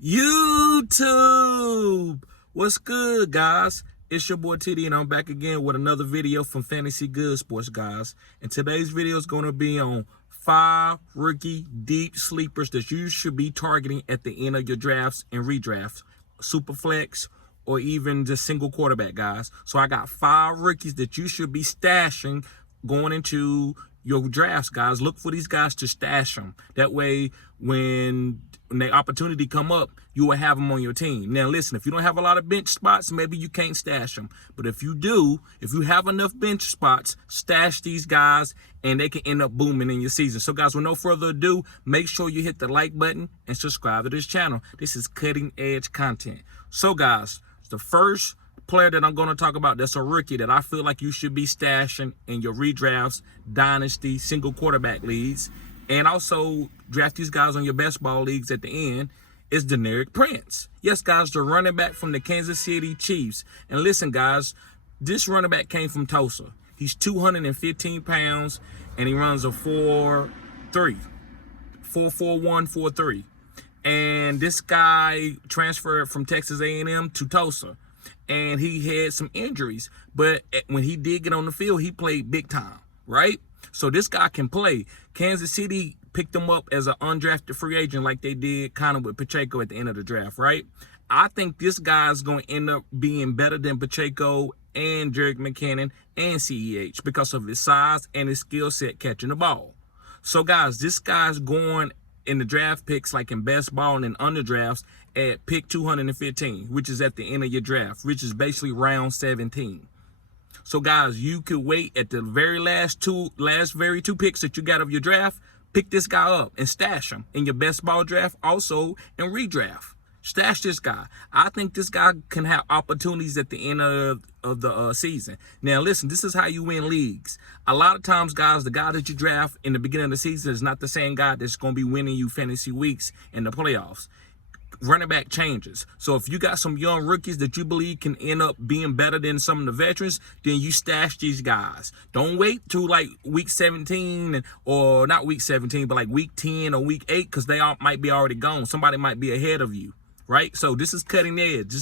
YouTube, what's good, guys? It's your boy TD, and I'm back again with another video from Fantasy Good Sports, guys. And today's video is going to be on 5 rookie deep sleepers that you should be targeting at the end of your drafts and redrafts, super flex, or even just single quarterback, guys. So I got 5 rookies that you should be stashing going into your drafts, guys. Look for these guys to stash them. That way, when the opportunity come up, you will have them on your team. Now, listen, if you don't have a lot of bench spots, maybe you can't stash them. But if you do, if you have enough bench spots, stash these guys, and they can end up booming in your season. So, guys, with no further ado, make sure you hit the like button and subscribe to this channel. This is cutting-edge content. So, guys, the first player that I'm going to talk about that's a rookie that I feel like you should be stashing in your redrafts, dynasty, single quarterback leagues, and also draft these guys on your best ball leagues at the end is Deneric Prince. Yes, guys, the running back from the Kansas City Chiefs. And listen, guys, this running back came from Tulsa. He's 215 pounds, and he runs a 4.41, 4.3. And this guy transferred from Texas A&M to Tulsa. And he had some injuries, but when he did get on the field, he played big time, right? So this guy can play. Kansas City picked him up as an undrafted free agent like they did kind of with Pacheco at the end of the draft, right? I think this guy's going to end up being better than Pacheco and Jerick McKinnon and CEH because of his size and his skill set catching the ball. So, guys, this guy's going in the draft picks, like in best ball and in under drafts, at pick 215, which is at the end of your draft, which is basically round 17. So, guys, you could wait at the very last two picks that you got of your draft, pick this guy up and stash him in your best ball draft, also in redraft. Stash this guy. I think this guy can have opportunities at the end of the season. Now, listen, this is how you win leagues. A lot of times, guys, the guy that you draft in the beginning of the season is not the same guy that's going to be winning you fantasy weeks in the playoffs. Running back changes. So if you got some young rookies that you believe can end up being better than some of the veterans, then you stash these guys. Don't wait till like week 17, or not week 17, but like week 10 or week 8, because they all might be already gone. Somebody might be ahead of you. Right? So this is cutting edge.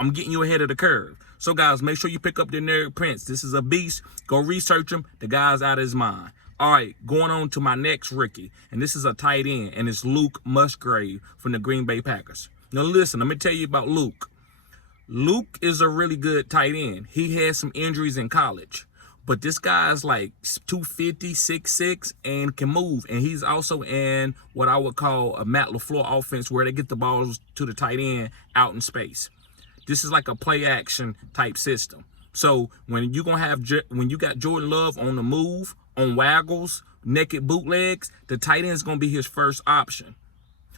I'm getting you ahead of the curve. So, guys, make sure you pick up Deneric Prince. This is a beast. Go research him. The guy's out of his mind. All right, going on to my next rookie. And this is a tight end, and it's Luke Musgrave from the Green Bay Packers. Now, listen, let me tell you about Luke. Luke is a really good tight end. He had some injuries in college. But this guy's like 250, 6'6", and can move. And he's also in what I would call a Matt LaFleur offense, where they get the balls to the tight end out in space. This is like a play action type system. So when you got Jordan Love on the move, on waggles, naked bootlegs, the tight end is gonna be his first option.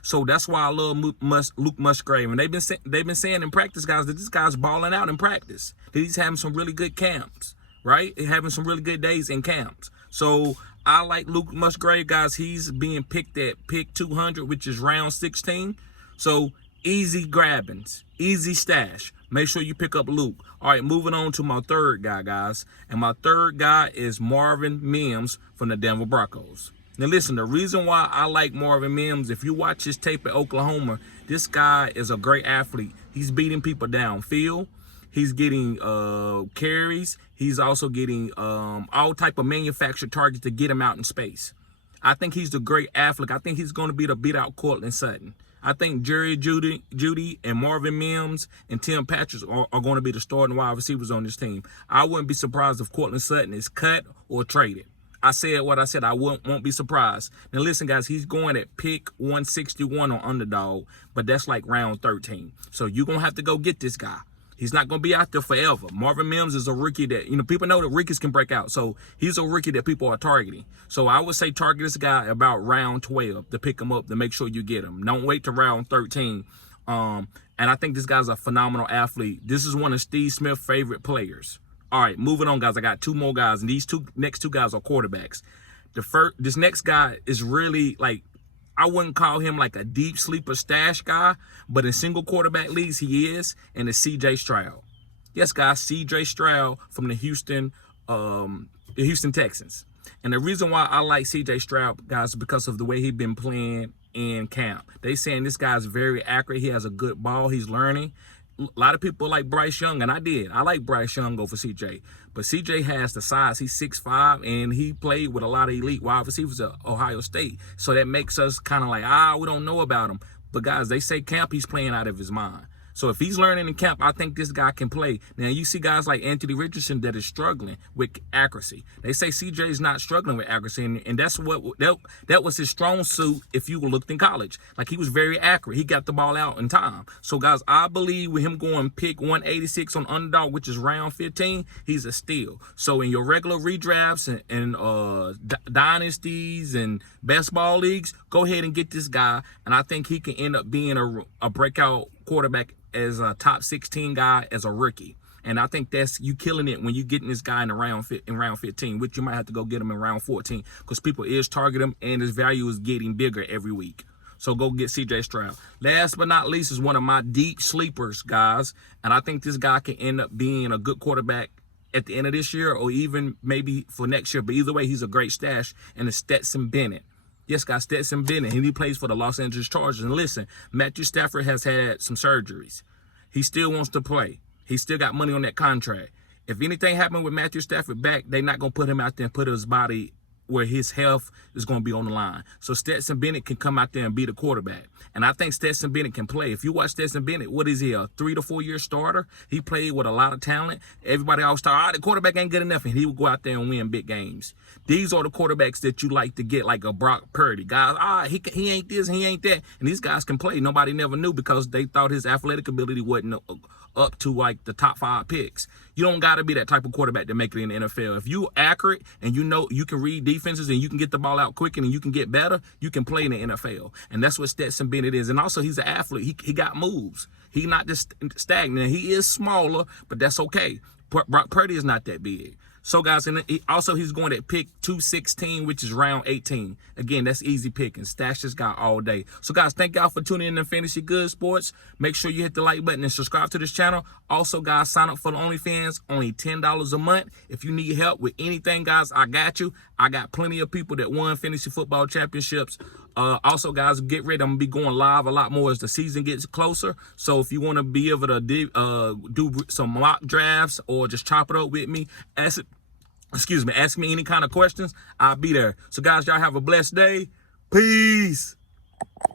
So that's why I love Luke Musgrave. And they've been saying in practice, guys, that this guy's balling out in practice. That he's having some really good camps. Right? Having some really good days in camps. So I like Luke Musgrave, guys. He's being picked at pick 200, which is round 16. So easy grabbings, easy stash. Make sure you pick up Luke. All right, moving on to my third guy, guys. And my third guy is Marvin Mims from the Denver Broncos. Now, listen, the reason why I like Marvin Mims, if you watch his tape at Oklahoma, this guy is a great athlete. He's beating people downfield. He's getting carries. He's also getting all type of manufactured targets to get him out in space. I think he's the great athlete. I think he's going to be the beat out Cortland Sutton. I think Jerry Jeudy and Marvin Mims and Tim Patrick are going to be the starting wide receivers on this team. I wouldn't be surprised if Cortland Sutton is cut or traded. I said what I said. I won't be surprised. Now, listen, guys, he's going at pick 161 on underdog, but that's like round 13. So you're going to have to go get this guy. He's not going to be out there forever. Marvin Mims is a rookie that, people know that rookies can break out. So he's a rookie that people are targeting. So I would say target this guy about round 12 to pick him up, to make sure you get him. Don't wait to round 13. And I think this guy's a phenomenal athlete. This is one of Steve Smith's favorite players. All right, moving on, guys. I got 2 more guys, and these next two guys are quarterbacks. This next guy is really like, I wouldn't call him like a deep sleeper stash guy, but in single quarterback leagues he is, and it's C.J. Stroud. Yes, guys, C.J. Stroud from the Houston Texans. And the reason why I like C.J. Stroud, guys, is because of the way he's been playing in camp. They saying this guy's very accurate. He has a good ball. He's learning. A lot of people like Bryce Young, and I like Bryce Young over CJ. But CJ has the size. He's 6'5", and he played with a lot of elite wide receivers at Ohio State. So that makes us kind of like, we don't know about him. But guys, they say camp, he's playing out of his mind. So if he's learning in camp, I think this guy can play. Now, you see guys like Anthony Richardson that is struggling with accuracy. They say CJ is not struggling with accuracy, and that's that was his strong suit if you looked in college. Like, he was very accurate. He got the ball out in time. So, guys, I believe with him going pick 186 on underdog, which is round 15, he's a steal. So in your regular redrafts and dynasties and best ball leagues, go ahead and get this guy, and I think he can end up being a breakout quarterback as a top 16 guy as a rookie. And I think that's you killing it when you getting this guy in round 15, which you might have to go get him in round 14 because people is targeting him and his value is getting bigger every week. So go get CJ Stroud. Last but not least is one of my deep sleepers, guys. And I think this guy can end up being a good quarterback at the end of this year or even maybe for next year. But either way, he's a great stash, and it's Stetson Bennett. Yes, guys, Stetson Bennett, and he plays for the Los Angeles Chargers. And listen, Matthew Stafford has had some surgeries. He still wants to play. He still got money on that contract. If anything happened with Matthew Stafford back, they're not going to put him out there and put his body where his health is going to be on the line. So Stetson Bennett can come out there and be the quarterback. And I think Stetson Bennett can play. If you watch Stetson Bennett, what is he, a 3 to 4 year starter? He played with a lot of talent. Everybody always thought, the quarterback ain't good enough, and he would go out there and win big games. These are the quarterbacks that you like to get, like a Brock Purdy. Guys, he ain't this, he ain't that. And these guys can play. Nobody never knew because they thought his athletic ability wasn't up to like the top 5 picks. You don't got to be that type of quarterback to make it in the NFL. If you accurate and you know you can read defenses and you can get the ball out quick and you can get better, you can play in the NFL. And that's what Stetson Bennett is. And also, he's an athlete. He got moves. He's not just stagnant. He is smaller, but that's okay. Brock Purdy is not that big. So, guys, and he's going at pick 216, which is round 18. Again, that's easy picking. Stash this guy all day. So, guys, thank y'all for tuning in to Fantasy Good Sports. Make sure you hit the like button and subscribe to this channel. Also, guys, sign up for the OnlyFans, only $10 a month. If you need help with anything, guys, I got you. I got plenty of people that won fantasy football championships. Also, guys, get ready. I'm going to be going live a lot more as the season gets closer. So if you want to be able to do some mock drafts or just chop it up with me, ask me any kind of questions, I'll be there. So, guys, y'all have a blessed day. Peace.